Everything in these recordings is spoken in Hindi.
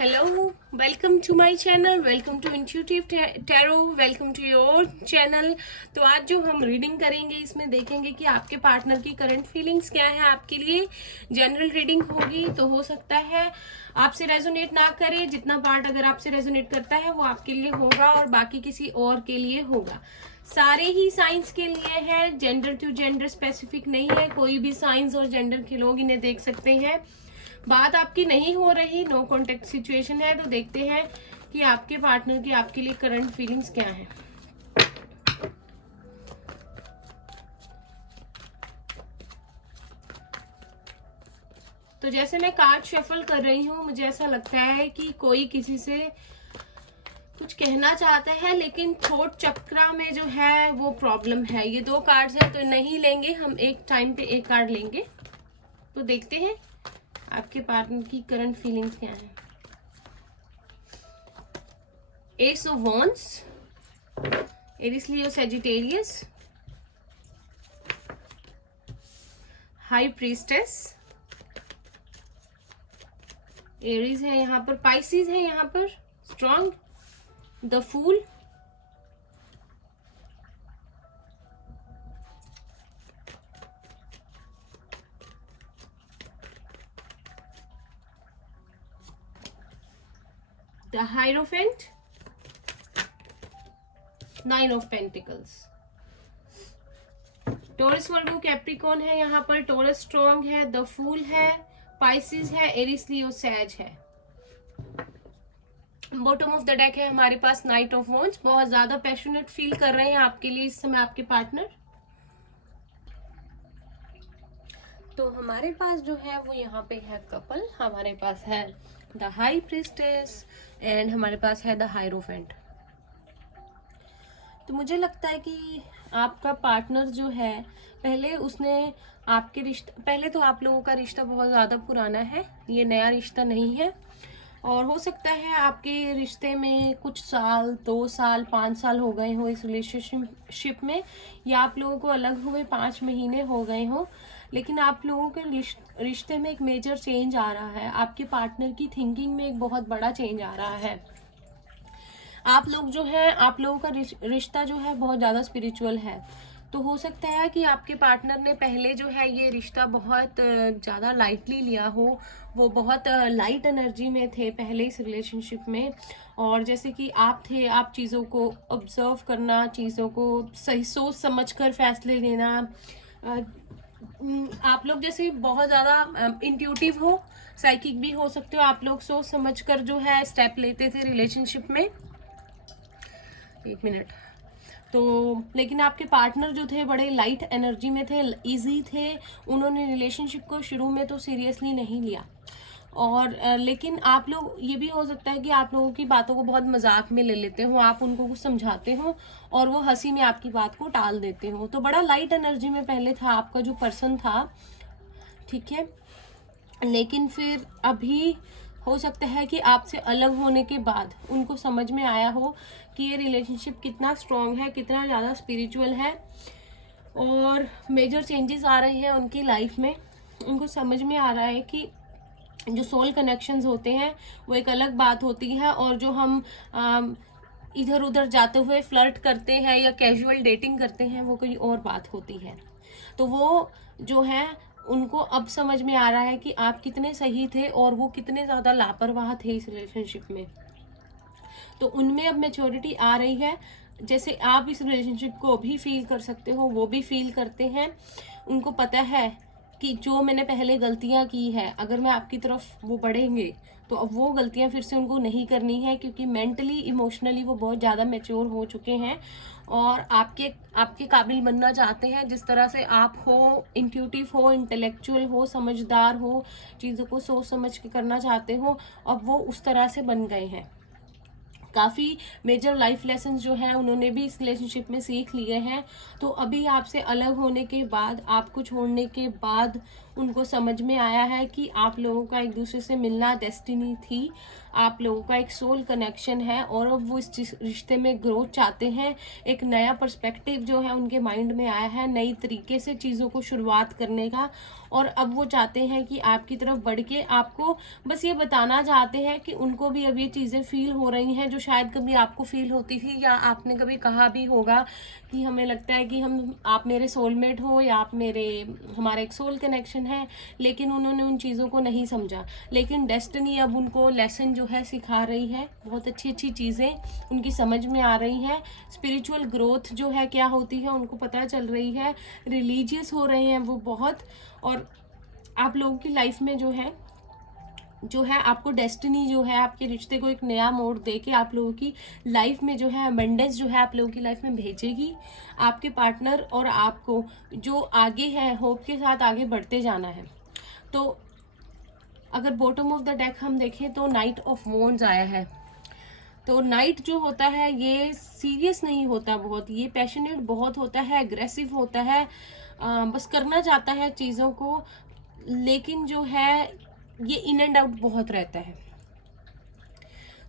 Hello, welcome to my channel, welcome to Intuitive Tarot, welcome to your channel। तो आज जो हम रीडिंग करेंगे इसमें देखेंगे कि आपके पार्टनर की करंट फीलिंग्स क्या है आपके लिए। जनरल रीडिंग होगी तो हो सकता है आपसे रेजोनेट ना करे, जितना पार्ट अगर आपसे रेजोनेट करता है वो आपके लिए होगा और बाकी किसी और के लिए होगा। सारे ही साइंस के लिए है, जेंडर टू जेंडर स्पेसिफिक नहीं है, कोई भी साइंस और जेंडर के लोग इन्हें देख सकते हैं। बात आपकी नहीं हो रही, नो कॉन्टेक्ट सिचुएशन है, तो देखते हैं कि आपके पार्टनर की आपके लिए करंट फीलिंग्स क्या है। तो जैसे मैं कार्ड शफल कर रही हूँ, मुझे ऐसा लगता है कि कोई किसी से कुछ कहना चाहता है, लेकिन थॉट चक्रा में जो है वो प्रॉब्लम है। ये दो कार्ड्स हैं तो नहीं लेंगे, हम एक टाइम पे एक कार्ड लेंगे। तो देखते हैं आपके पार्टनर की करंट फीलिंग्स क्या है। Ace of wands, Aries Leo Sagittarius, high priestess, Aries है यहाँ पर, पाइसिस है यहाँ पर, strong, the fool, the hierophant, nine of pentacles. Taurus Virgo Capricorn है यहाँ पर, टॉरस स्ट्रॉन्ग है, द फूल है, पाइसिस है, एरिस लियो सैज है। बॉटम ऑफ द डेक है हमारे पास नाइट ऑफ वॉन्ड्स। बहुत ज्यादा पैशनेट फील कर रहे हैं आपके लिए इस समय आपके पार्टनर। तो हमारे पास जो है वो यहाँ पे है कपल, हमारे पास है द हाई प्रीस्टेस एंड हमारे पास है द हायरोफेंट। तो मुझे लगता है कि आपका पार्टनर जो है पहले उसने आपके रिश्ता, पहले तो आप लोगों का रिश्ता बहुत ज़्यादा पुराना है, ये नया रिश्ता नहीं है। और हो सकता है आपके रिश्ते में कुछ साल, 2 साल, 5 साल हो गए हो इस रिलेशनशिप में, या आप लोगों को अलग हुए 5 महीने हो गए हो, लेकिन आप लोगों के रिश्ते में एक मेजर चेंज आ रहा है। आपके पार्टनर की थिंकिंग में एक बहुत बड़ा चेंज आ रहा है। आप लोग जो है, आप लोगों का रिश्ता जो है बहुत ज़्यादा स्पिरिचुअल है। तो हो सकता है कि आपके पार्टनर ने पहले जो है ये रिश्ता बहुत ज़्यादा लाइटली लिया हो, वो बहुत लाइट एनर्जी में थे पहले इस रिलेशनशिप में। और जैसे कि आप थे, आप चीज़ों को ऑब्जर्व करना, चीज़ों को सही सोच समझ कर फैसले लेना, आप लोग जैसे बहुत ज़्यादा इंट्यूटिव हो, साइकिक भी हो सकते हो, आप लोग सोच समझ कर जो है स्टेप लेते थे रिलेशनशिप में। एक मिनट। तो लेकिन आपके पार्टनर जो थे बड़े लाइट एनर्जी में थे, इजी थे, उन्होंने रिलेशनशिप को शुरू में तो सीरियसली नहीं लिया। और लेकिन आप लोग, ये भी हो सकता है कि आप लोगों की बातों को बहुत मजाक में ले लेते हो, आप उनको कुछ समझाते हो और वो हंसी में आपकी बात को टाल देते हो। तो बड़ा लाइट एनर्जी में पहले था आपका जो पर्सन था, ठीक है। लेकिन फिर अभी हो सकता है कि आपसे अलग होने के बाद उनको समझ में आया हो कि ये रिलेशनशिप कितना स्ट्रॉन्ग है, कितना ज़्यादा स्पिरिचुअल है, और मेजर चेंजेस आ रहे हैं उनकी लाइफ में। उनको समझ में आ रहा है कि जो सोल कनेक्शंस होते हैं वो एक अलग बात होती है, और जो हम इधर उधर जाते हुए फ्लर्ट करते हैं या कैजुअल डेटिंग करते हैं वो कोई और बात होती है। तो वो जो है उनको अब समझ में आ रहा है कि आप कितने सही थे और वो कितने ज़्यादा लापरवाह थे इस रिलेशनशिप में। तो उनमें अब मैच्योरिटी आ रही है। जैसे आप इस रिलेशनशिप को भी फील कर सकते हो, वो भी फील करते हैं। उनको पता है कि जो मैंने पहले गलतियां की है, अगर मैं आपकी तरफ वो बढ़ेंगे तो अब वो गलतियां फिर से उनको नहीं करनी है, क्योंकि मेंटली इमोशनली वो बहुत ज़्यादा मैच्योर हो चुके हैं और आपके काबिल बनना चाहते हैं। जिस तरह से आप हो, इंट्यूटिव हो, इंटेलेक्चुअल हो, समझदार हो, चीज़ों को सोच समझ के करना चाहते हो, अब वो उस तरह से बन गए हैं। काफ़ी मेजर लाइफ लेसन्स जो है उन्होंने भी इस रिलेशनशिप में सीख लिए हैं। तो अभी आपसे अलग होने के बाद, आपको छोड़ने के बाद उनको समझ में आया है कि आप लोगों का एक दूसरे से मिलना डेस्टिनी थी, आप लोगों का एक सोल कनेक्शन है और अब वो इस रिश्ते में ग्रोथ चाहते हैं। एक नया पर्सपेक्टिव जो है उनके माइंड में आया है, नई तरीके से चीज़ों को शुरुआत करने का, और अब वो चाहते हैं कि आपकी तरफ बढ़ के आपको बस ये बताना चाहते हैं कि उनको भी अब ये चीज़ें फील हो रही हैं जो शायद कभी आपको फील होती थी, या आपने कभी कहा भी होगा कि हमें लगता है कि आप मेरे सोलमेट हो या आप हमारा एक सोल कनेक्शन है, लेकिन उन्होंने उन चीज़ों को नहीं समझा। लेकिन डेस्टिनी अब उनको लेसन जो है सिखा रही है, बहुत अच्छी अच्छी चीज़ें उनकी समझ में आ रही हैं। स्पिरिचुअल ग्रोथ जो है क्या होती है उनको पता चल रही है, रिलीजियस हो रहे हैं वो बहुत, और आप लोगों की लाइफ में जो है आपको डेस्टिनी जो है आपके रिश्ते को एक नया मोड़ दे के आप लोगों की लाइफ में जो है अबंडेंस जो है आप लोगों की लाइफ में भेजेगी। आपके पार्टनर और आपको जो आगे है होप के साथ आगे बढ़ते जाना है। तो अगर बॉटम ऑफ द डेक हम देखें तो नाइट ऑफ वॉन्ड्स आया है। तो नाइट जो होता है ये सीरियस नहीं होता, बहुत ये पैशनेट बहुत होता है, एग्रेसिव होता है, बस करना चाहता है चीज़ों को, लेकिन जो है ये इन एंड आउट बहुत रहता है।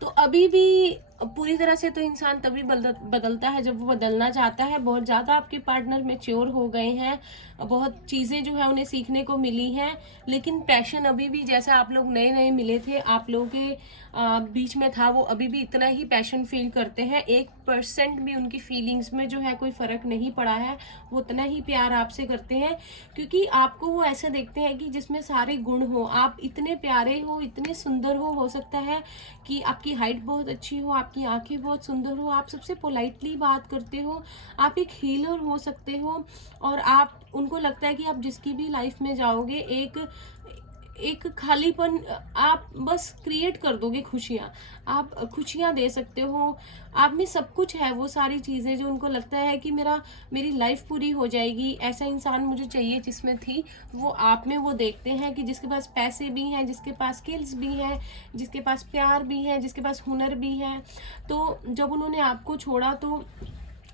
तो अभी भी पूरी तरह से तो इंसान तभी बदलता है जब वो बदलना चाहता है। बहुत ज़्यादा आपके पार्टनर मैच्योर हो गए हैं, बहुत चीज़ें जो है उन्हें सीखने को मिली हैं, लेकिन पैशन अभी भी जैसे आप लोग नए नए मिले थे आप लोगों के बीच में था, वो अभी भी इतना ही पैशन फील करते हैं। 1% भी उनकी फीलिंग्स में जो है कोई फ़र्क नहीं पड़ा है, वो उतना ही प्यार आपसे करते हैं, क्योंकि आपको वो ऐसा देखते हैं कि जिसमें सारे गुण हो। आप इतने प्यारे हो, इतने सुंदर हो सकता है कि आपकी हाइट बहुत अच्छी हो, आपकी आंखें बहुत सुंदर हो, आप सबसे पोलाइटली बात करते हो, आप एक हीलर हो सकते हो, और आप उनको लगता है कि आप जिसकी भी लाइफ में जाओगे एक खालीपन आप बस क्रिएट कर दोगे, खुशियाँ आप खुशियाँ दे सकते हो, आप में सब कुछ है, वो सारी चीज़ें जो उनको लगता है कि मेरी लाइफ पूरी हो जाएगी, ऐसा इंसान मुझे चाहिए जिसमें थी, वो आप में वो देखते हैं कि जिसके पास पैसे भी हैं, जिसके पास स्किल्स भी हैं, जिसके पास प्यार भी है, जिसके पास हुनर भी है। तो जब उन्होंने आपको छोड़ा तो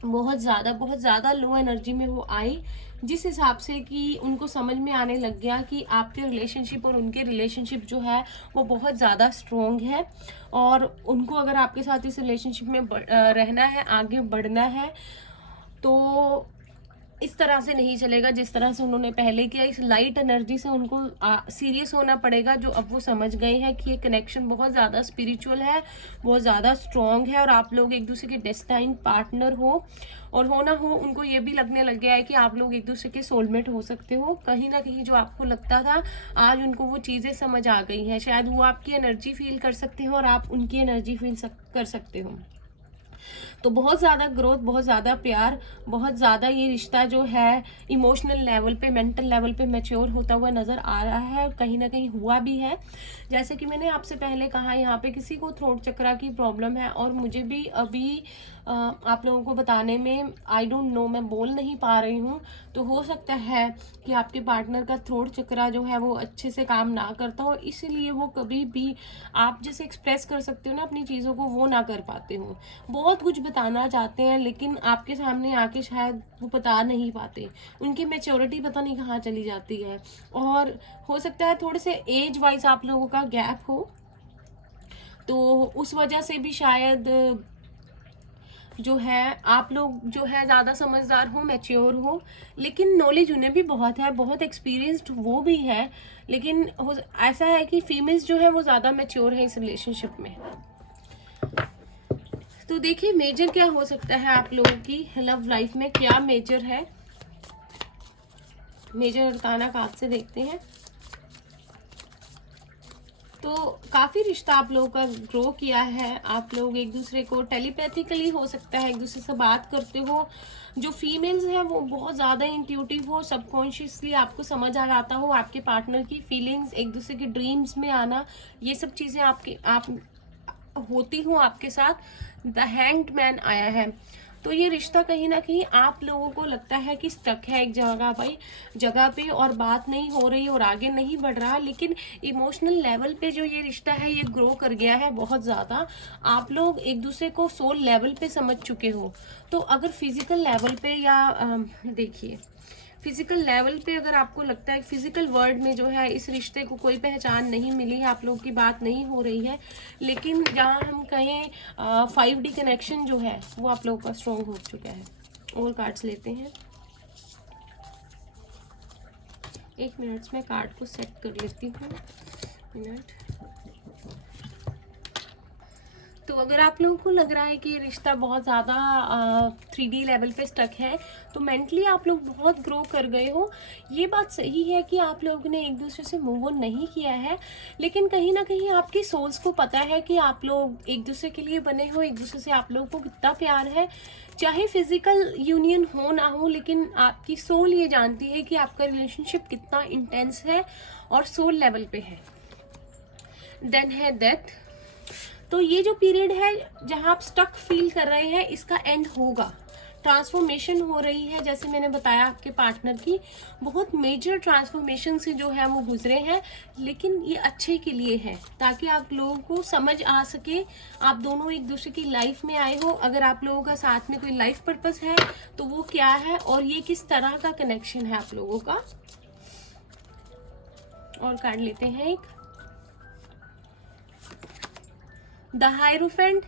बहुत ज़्यादा लो एनर्जी में वो आई, जिस हिसाब से कि उनको समझ में आने लग गया कि आपके रिलेशनशिप और उनके रिलेशनशिप जो है वो बहुत ज़्यादा स्ट्रॉन्ग है, और उनको अगर आपके साथ इस रिलेशनशिप में रहना है, आगे बढ़ना है, तो इस तरह से नहीं चलेगा जिस तरह से उन्होंने पहले किया। इस लाइट एनर्जी से उनको सीरियस होना पड़ेगा, जो अब वो समझ गए हैं कि ये कनेक्शन बहुत ज़्यादा स्पिरिचुअल है, बहुत ज़्यादा स्ट्रॉन्ग है, और आप लोग एक दूसरे के डेस्टाइन पार्टनर हो, और हो ना हो उनको ये भी लगने लग गया है कि आप लोग एक दूसरे के सोलमेट हो सकते हो। कहीं ना कहीं जो आपको लगता था आज उनको वो चीज़ें समझ आ गई हैं, शायद वो आपकी एनर्जी फील कर सकते हो और आप उनकी एनर्जी फील कर सकते हो। तो बहुत ज़्यादा ग्रोथ, बहुत ज़्यादा प्यार, बहुत ज़्यादा ये रिश्ता जो है इमोशनल लेवल पे, मेंटल लेवल पे मैच्योर होता हुआ नज़र आ रहा है, कहीं ना कहीं हुआ भी है। जैसे कि मैंने आपसे पहले कहा, यहाँ पे किसी को थ्रोट चक्रा की प्रॉब्लम है, और मुझे भी अभी आप लोगों को बताने में आई डोंट नो, मैं बोल नहीं पा रही हूँ। तो हो सकता है कि आपके पार्टनर का थ्रोट चक्रा जो है वो अच्छे से काम ना करता हो, इसीलिए वो कभी भी आप जैसे एक्सप्रेस कर सकते हो ना अपनी चीज़ों को, वो ना कर पाते हो। बहुत कुछ बताना चाहते हैं लेकिन आपके सामने आके शायद वो बता नहीं पाते, उनकी मैच्योरिटी पता नहीं कहाँ चली जाती है, और हो सकता है थोड़े से एज वाइज आप लोगों का गैप हो, तो उस वजह से भी शायद जो है आप लोग जो है ज़्यादा समझदार हो, मैच्योर हो, लेकिन नॉलेज उन्हें भी बहुत है, बहुत एक्सपीरियंस्ड वो भी है, लेकिन ऐसा है कि फीमेल्स जो है वो ज़्यादा मैच्योर है इस रिलेशनशिप में। तो देखिए मेजर क्या हो सकता है आप लोगों की लव लाइफ में, क्या मेजर है, मेजर अरकाना कार्ड से देखते हैं। तो काफ़ी रिश्ता आप लोगों का ग्रो किया है, आप लोग एक दूसरे को टेलीपैथिकली हो सकता है एक दूसरे से बात करते हो। जो फीमेल्स हैं वो बहुत ज़्यादा इंट्यूटिव हो, सबकॉन्शियसली आपको समझ आ जाता हो आपके पार्टनर की फीलिंग्स, एक दूसरे के ड्रीम्स में आना, ये सब चीज़ें आप होती हूँ आपके साथ। द हैंग्ड मैन आया है, तो ये रिश्ता कहीं ना कहीं आप लोगों को लगता है कि स्टक है एक जगह पे और बात नहीं हो रही और आगे नहीं बढ़ रहा, लेकिन इमोशनल लेवल पे जो ये रिश्ता है ये ग्रो कर गया है बहुत ज़्यादा। आप लोग एक दूसरे को सोल लेवल पे समझ चुके हो। तो अगर फिजिकल लेवल पे या देखिए फिजिकल लेवल पे अगर आपको लगता है फिजिकल वर्ल्ड में जो है इस रिश्ते को कोई पहचान नहीं मिली है, आप लोगों की बात नहीं हो रही है, लेकिन जहाँ हम कहें 5D कनेक्शन जो है वो आप लोगों का स्ट्रॉन्ग हो चुका है। और कार्ड्स लेते हैं, 1 मिनट में कार्ड को सेट कर लेती हूँ। मिनट। तो अगर आप लोगों को लग रहा है कि ये रिश्ता बहुत ज़्यादा 3D लेवल पे स्टक है, तो मेंटली आप लोग बहुत ग्रो कर गए हो। ये बात सही है कि आप लोगों ने एक दूसरे से मूव ऑन नहीं किया है, लेकिन कहीं ना कहीं आपकी सोल्स को पता है कि आप लोग एक दूसरे के लिए बने हो, एक दूसरे से आप लोगों को कितना प्यार है। चाहे फिजिकल यूनियन हो ना हो, लेकिन आपकी सोल ये जानती है कि आपका रिलेशनशिप कितना इंटेंस है और सोल लेवल पे है। देन है डेथ। तो ये जो पीरियड है जहां आप स्टक फील कर रहे हैं, इसका एंड होगा। ट्रांसफॉर्मेशन हो रही है, जैसे मैंने बताया आपके पार्टनर की बहुत मेजर ट्रांसफॉर्मेशन से जो है वो गुजरे हैं, लेकिन ये अच्छे के लिए है, ताकि आप लोगों को समझ आ सके। आप दोनों एक दूसरे की लाइफ में आए हो, अगर आप लोगों का साथ में कोई लाइफ पर्पस है तो वो क्या है और ये किस तरह का कनेक्शन है आप लोगों का। और कार्ड लेते हैं एक, द हायरोफेंट।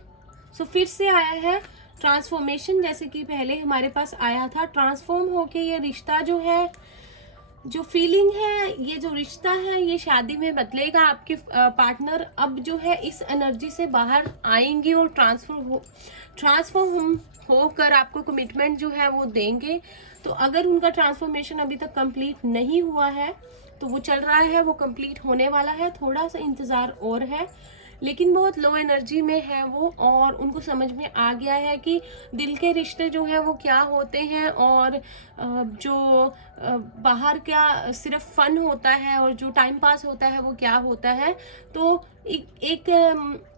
सो फिर से आया है ट्रांसफॉर्मेशन, जैसे कि पहले हमारे पास आया था। ट्रांसफॉर्म होके ये रिश्ता जो है, जो फीलिंग है, ये जो रिश्ता है, ये शादी में बदलेगा। आपके पार्टनर अब जो है इस एनर्जी से बाहर आएंगे और ट्रांसफॉर्म होकर आपको कमिटमेंट जो है वो देंगे। तो अगर उनका ट्रांसफॉर्मेशन अभी तक कंप्लीट नहीं हुआ है तो वो चल रहा है, वो कंप्लीट होने वाला है, थोड़ा सा इंतजार और है, लेकिन बहुत लो एनर्जी में है वो। और उनको समझ में आ गया है कि दिल के रिश्ते जो है वो क्या होते हैं और जो बाहर क्या सिर्फ फन होता है और जो टाइम पास होता है वो क्या होता है। तो एक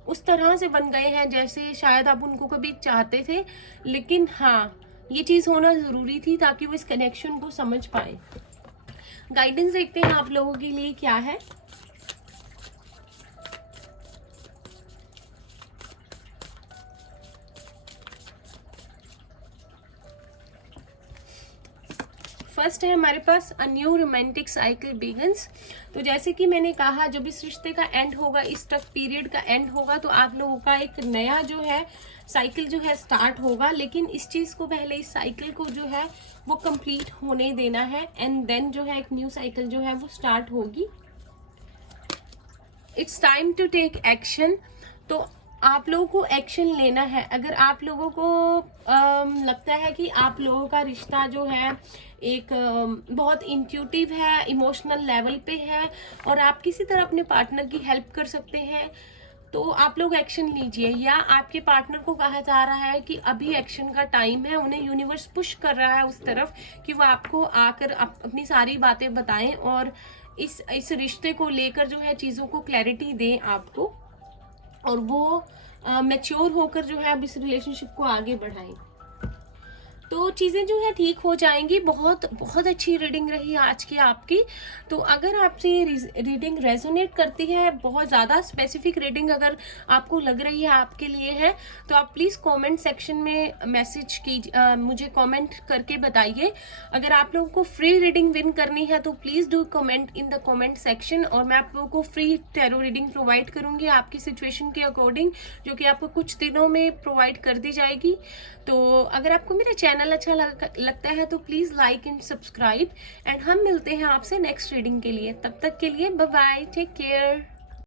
उस तरह से बन गए हैं जैसे शायद आप उनको कभी चाहते थे, लेकिन हाँ ये चीज़ होना ज़रूरी थी ताकि वो इस कनेक्शन को समझ पाए। गाइडेंस देखते हैं आप लोगों के लिए क्या है। फर्स्ट है हमारे पास a new romantic cycle begins. तो जैसे कि मैंने कहा, जब इस रिश्ते का एंड होगा, इस स्टक पीरियड का एंड होगा, तो आप लोगों का एक नया जो है साइकिल जो है स्टार्ट होगा। लेकिन इस चीज को पहले, इस साइकिल को जो है वो कंप्लीट होने देना है, एंड देन जो है एक न्यू साइकिल जो है वो स्टार्ट होगी। It's time to take action. तो आप लोगों को एक्शन लेना है। अगर आप लोगों को लगता है कि आप लोगों का रिश्ता जो है एक बहुत इंट्यूटिव है, इमोशनल लेवल पे है और आप किसी तरह अपने पार्टनर की हेल्प कर सकते हैं, तो आप लोग एक्शन लीजिए। या आपके पार्टनर को कहा जा रहा है कि अभी एक्शन का टाइम है, उन्हें यूनिवर्स पुश कर रहा है उस तरफ कि वो आपको आकर अपनी सारी बातें बताएं और इस रिश्ते को लेकर जो है चीज़ों को क्लैरिटी दें आपको, और वो मैच्योर होकर जो है अब इस रिलेशनशिप को आगे बढ़ाएं। तो चीज़ें जो है ठीक हो जाएंगी। बहुत बहुत अच्छी रीडिंग रही आज की आपकी। तो अगर आपसे ये रीडिंग रेजोनेट करती है, बहुत ज़्यादा स्पेसिफिक रीडिंग अगर आपको लग रही है आपके लिए है, तो आप प्लीज़ कमेंट सेक्शन में मैसेज कीजिए, मुझे कमेंट करके बताइए। अगर आप लोगों को फ्री रीडिंग विन करनी है तो please do comment in the comment section, और मैं आप लोगों को फ्री टैरो रीडिंग प्रोवाइड करूँगी आपकी सिचुएशन के अकॉर्डिंग, जो कि आपको कुछ दिनों में प्रोवाइड कर दी जाएगी। तो अगर आपको मेरा चैनल अच्छा लगता है तो please like and subscribe, and हम मिलते हैं आपसे नेक्स्ट रीडिंग के लिए। तब तक के लिए बाय बाय, टेक केयर।